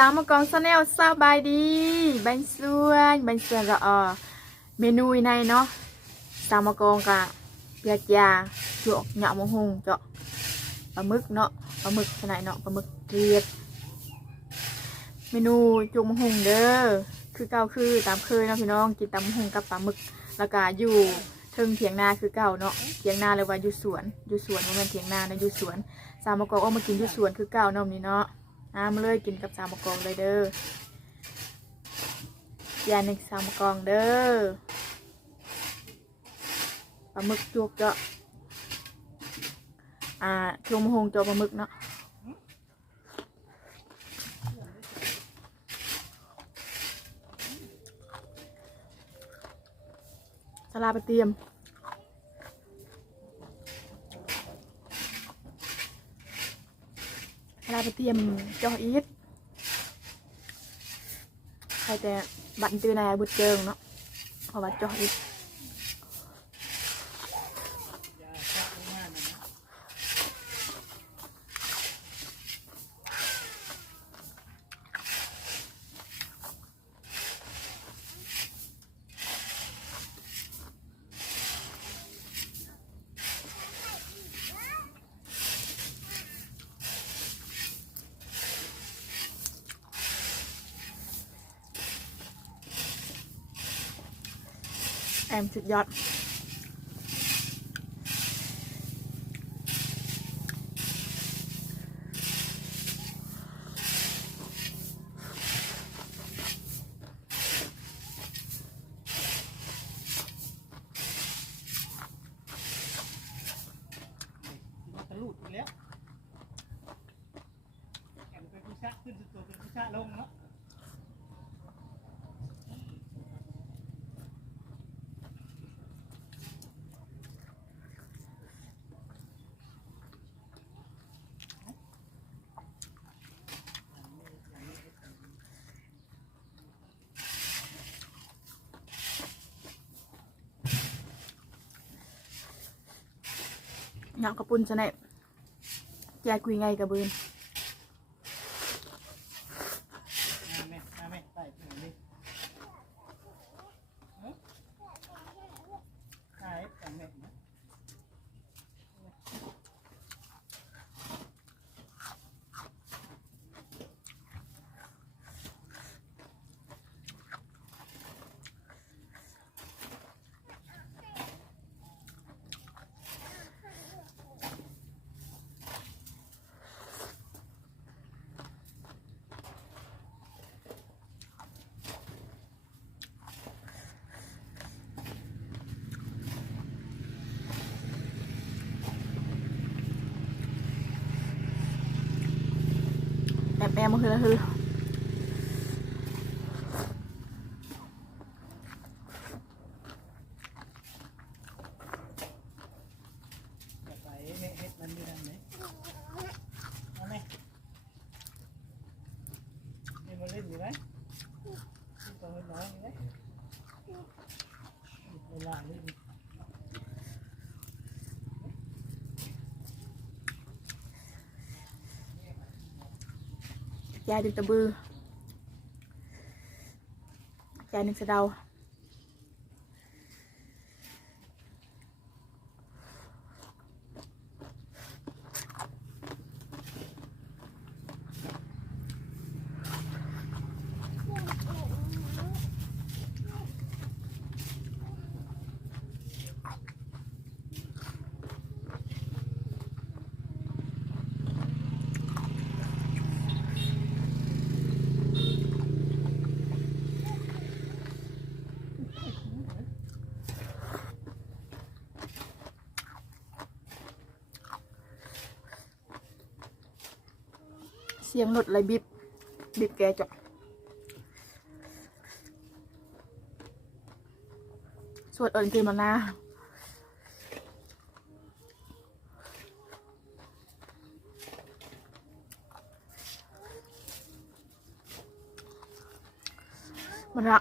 สามกองซาแนลสบายดีแบงส่วนละเมนูในเนาะสามกองกะยาจวกเหยาะมะฮุงเจาะปลาหมึกเนาะปลาหมึกขนาดเนาะปลาหมึกเกลียดเมนูจวกมะฮุงเด้อคือเก่าคือตามเคยเนาะพี่น้องกินตามมะฮุงกับปลาหมึกแล้วก็อยู่เทิงเถียงนาคือเก่าเนาะเถียงนาเลยว่าอยู่สวนมันเป็นเถียงนานะอยู่สวนสามกองเอามากินอยู่สวนคือเก่าเนาะนี่เนาะมาเลยกินกับสามกองเลยเด้อยาหนึ่งสามกองเด้อปลาหมึกจวกเจาะชมหงเจาะปลาหมึกเนาะสลาไปเตรียมเจาะอีทใครแต่บัตรตือนายบุญเจิงเนาะเพราะว่าเจาะอีทแอมสุดยอดทะลุไปแล้วแอนเป็นผู้ชะขึ้นสุดตัวเป็นผู้ชะลงเนาะเนาะกระปุนจะไหนยายคุยไงกับบืนแม่ใส่ถุงดิใส่แต่แม่นะแอบมาคือละคือใส่เฮ็ดมันมีนั่นไหมเอาไหมนี่มาเล่นอยู่ไหมตัวน้อยอยู่ไหมเวลาเล่นยายดึงตะบือยายดึงสะเดาเสียงหนดเลยบิบแกจ้ะสวดเอิญกินมาหน้ามันละ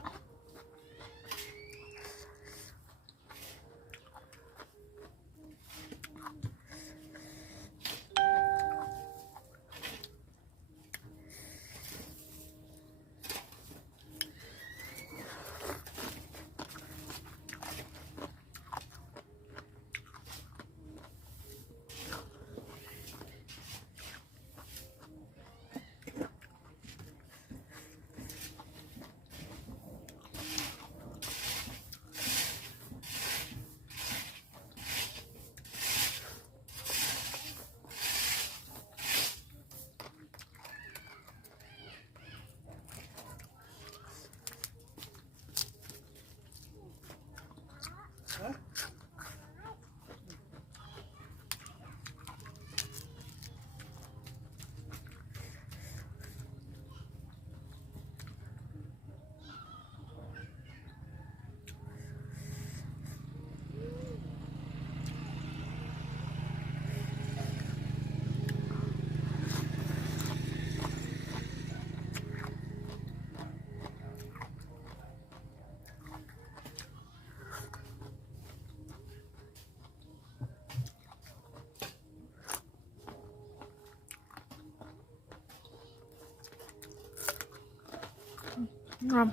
งาม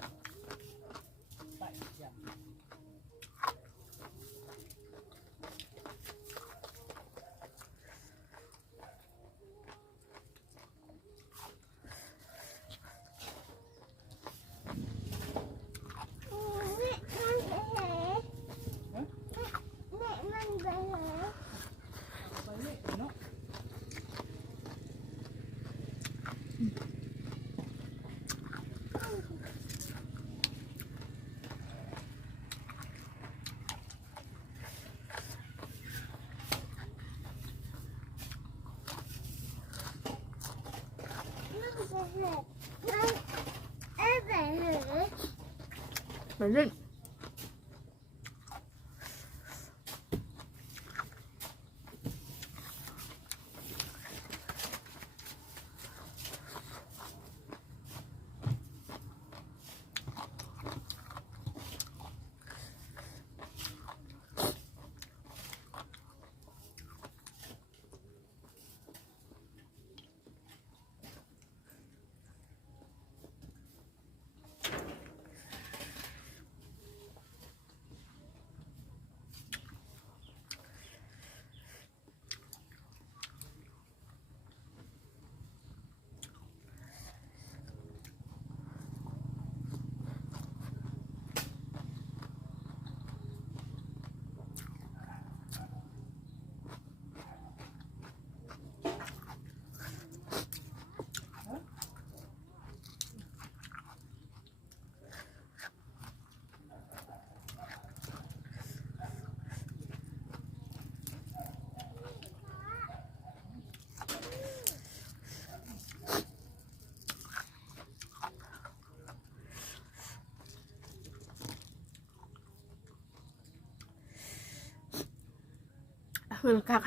ใส่ยำ ไปเลยเนาะ ไปเล่นคือกัก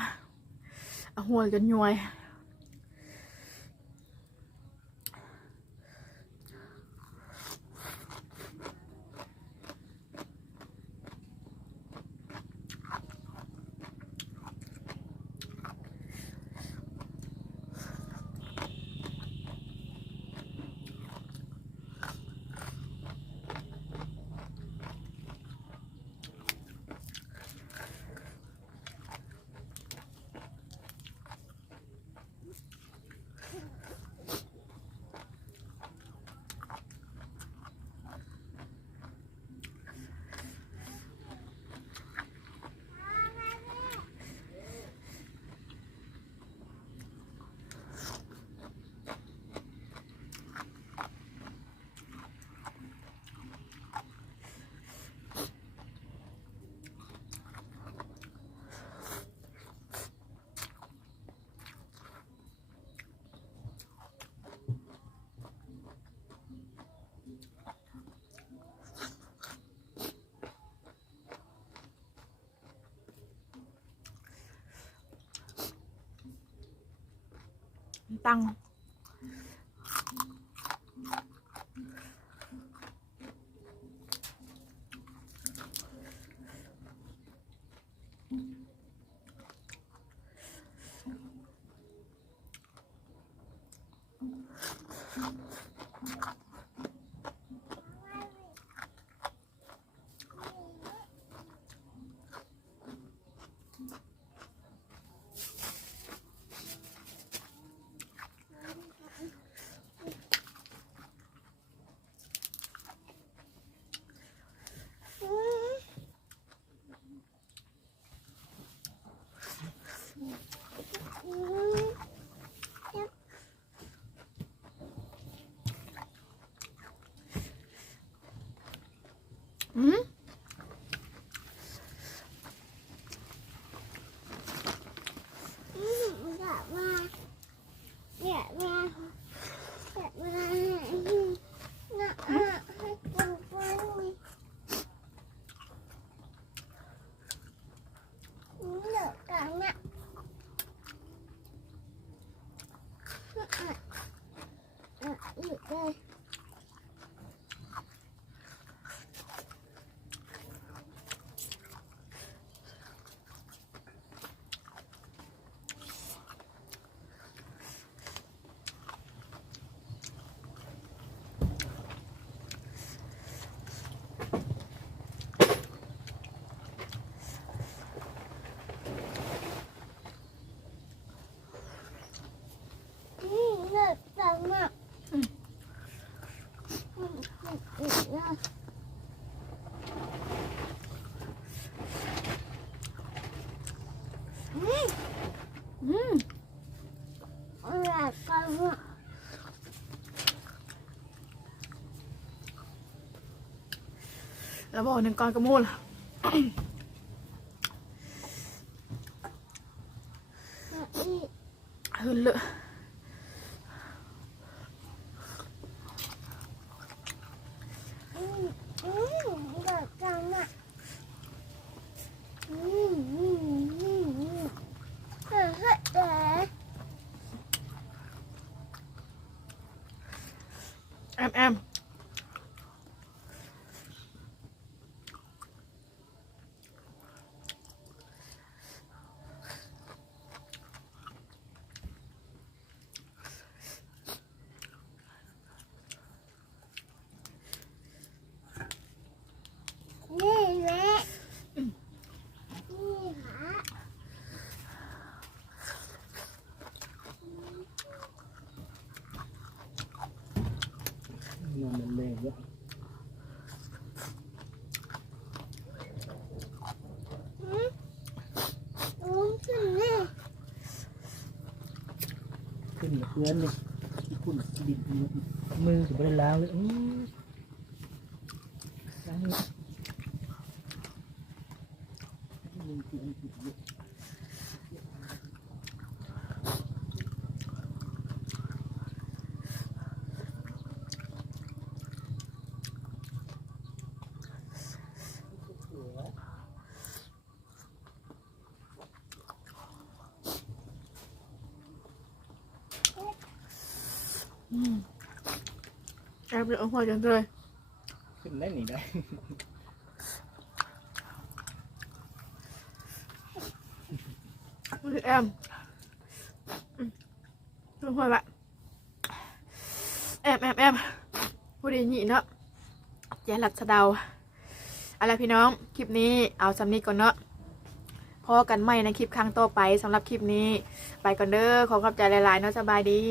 เอาหัวกันย้วยตั้ง แล้วบอกหนึ่งก้อนกระมูลหืนเลยแอมนอนมันแรงเยอะขึ้นเพื่อนเนี่ยคุณดินมือจะไม่ได้ล้างเลยล้างเลยแอมเดี๋ยวเอาหัวจังเลย ขึ้นได้หนีได้ แอมดูหัวละแอมผู้ดีหนีเนาะแย่หลัดสะเดาอะไรพี่น้องคลิปนี้เอาสำนีก่อนเนาะพอกันใหม่ในคลิปครั้งต่อไปสำหรับคลิปนี้ไปก่อนเด้อขอขอบใจหลายๆเนาะสบายดี